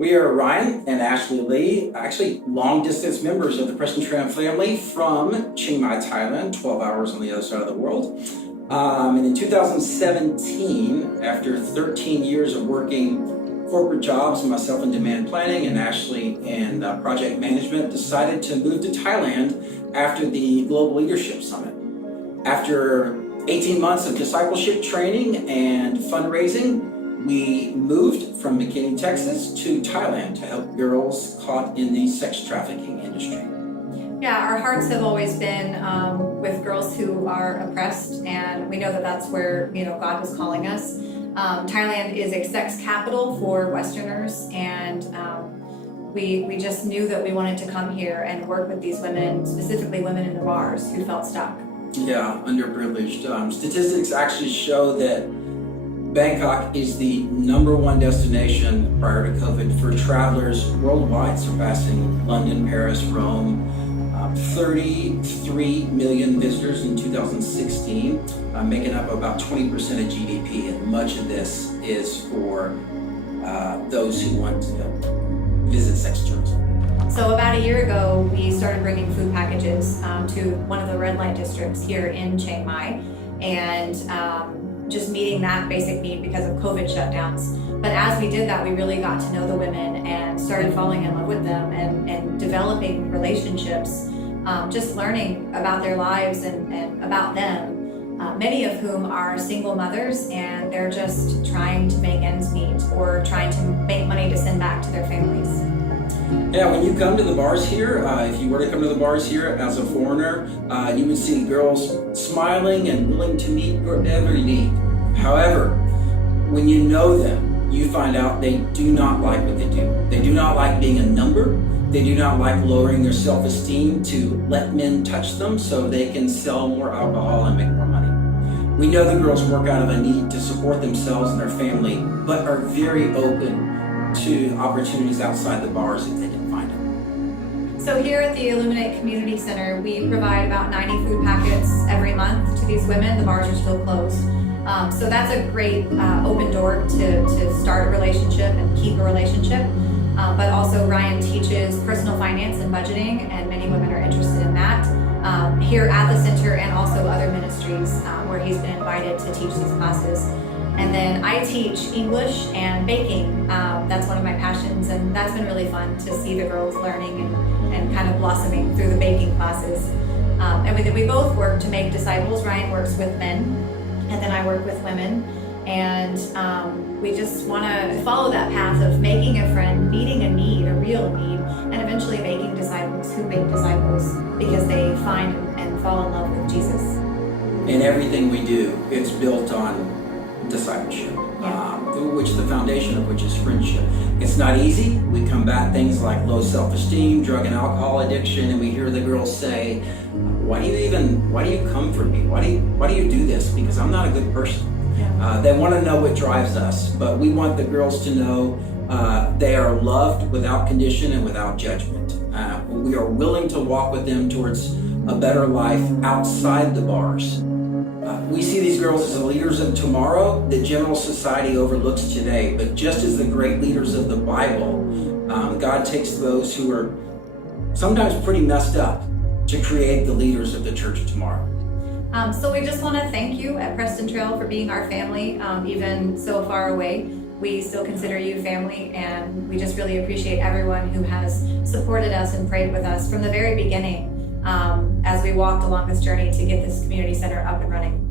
We are Ryan and Ashley Lee, actually long-distance members of the Preston Trail family from Chiang Mai, Thailand, 12 hours on the other side of the world. And in 2017, after 13 years of working corporate jobs, myself in demand planning and Ashley in project management, decided to move to Thailand after the Global Leadership Summit. After 18 months of discipleship training and fundraising, we moved from McKinney, Texas to Thailand to help girls caught in the sex trafficking industry. Yeah, our hearts have always been with girls who are oppressed, and we know that that's where God was calling us. Thailand is a sex capital for Westerners, and we just knew that we wanted to come here and work with these women, specifically women in the bars who felt stuck. Yeah, underprivileged. Statistics actually show that Bangkok is the #1 destination prior to COVID for travelers worldwide, surpassing London, Paris, Rome. 33 million visitors in 2016, making up about 20% of GDP, and much of this is for those who want to visit sex tourism. So about a year ago, we started bringing food packages to one of the red light districts here in Chiang Mai, and just meeting that basic need because of COVID shutdowns. But as we did that, we really got to know the women and started falling in love with them and developing relationships, just learning about their lives and about them, many of whom are single mothers, and they're just trying to make ends meet or trying to make money to send back to their families. Yeah, when you come to the bars here, if you were to come to the bars here as a foreigner, you would see girls smiling and willing to meet your every need. However, when you know them, you find out they do not like what they do. They do not like being a number. They do not like lowering their self-esteem to let men touch them so they can sell more alcohol and make more money. We know the girls work out of a need to support themselves and their family, but are very open to opportunities outside the bars if they can find them. So here at the Illuminate Community Center, we provide about 90 food packets every month to these women. The bars are still closed. So that's a great open door to start a relationship and keep a relationship. But also Ryan teaches personal finance and budgeting, and many women are interested in that here at the center, and also other ministries where he's been invited to teach these classes. And then I teach English and baking. That's one of my passions, and that's been really fun to see the girls learning and kind of blossoming through the baking classes. And we both work to make disciples. Ryan works with men, and then I work with women. And we just want to follow that path of making a friend, meeting a need, a real need, and eventually making disciples who make disciples because they find and fall in love with Jesus. In everything we do, it's built on discipleship, which the foundation of which is friendship. It's not easy. We combat things like low self-esteem, drug and alcohol addiction, and we hear the girls say, why do you come for me? Why do you do this? Because I'm not a good person. They want to know what drives us, but we want the girls to know they are loved without condition and without judgment. We are willing to walk with them towards a better life outside the bars. We see these girls as the leaders of tomorrow that general society overlooks today, but just as the great leaders of the Bible, God takes those who are sometimes pretty messed up to create the leaders of the church of tomorrow. So we just want to thank you at Preston Trail for being our family, even so far away. We still consider you family, and we just really appreciate everyone who has supported us and prayed with us from the very beginning as we walked along this journey to get this community center up and running.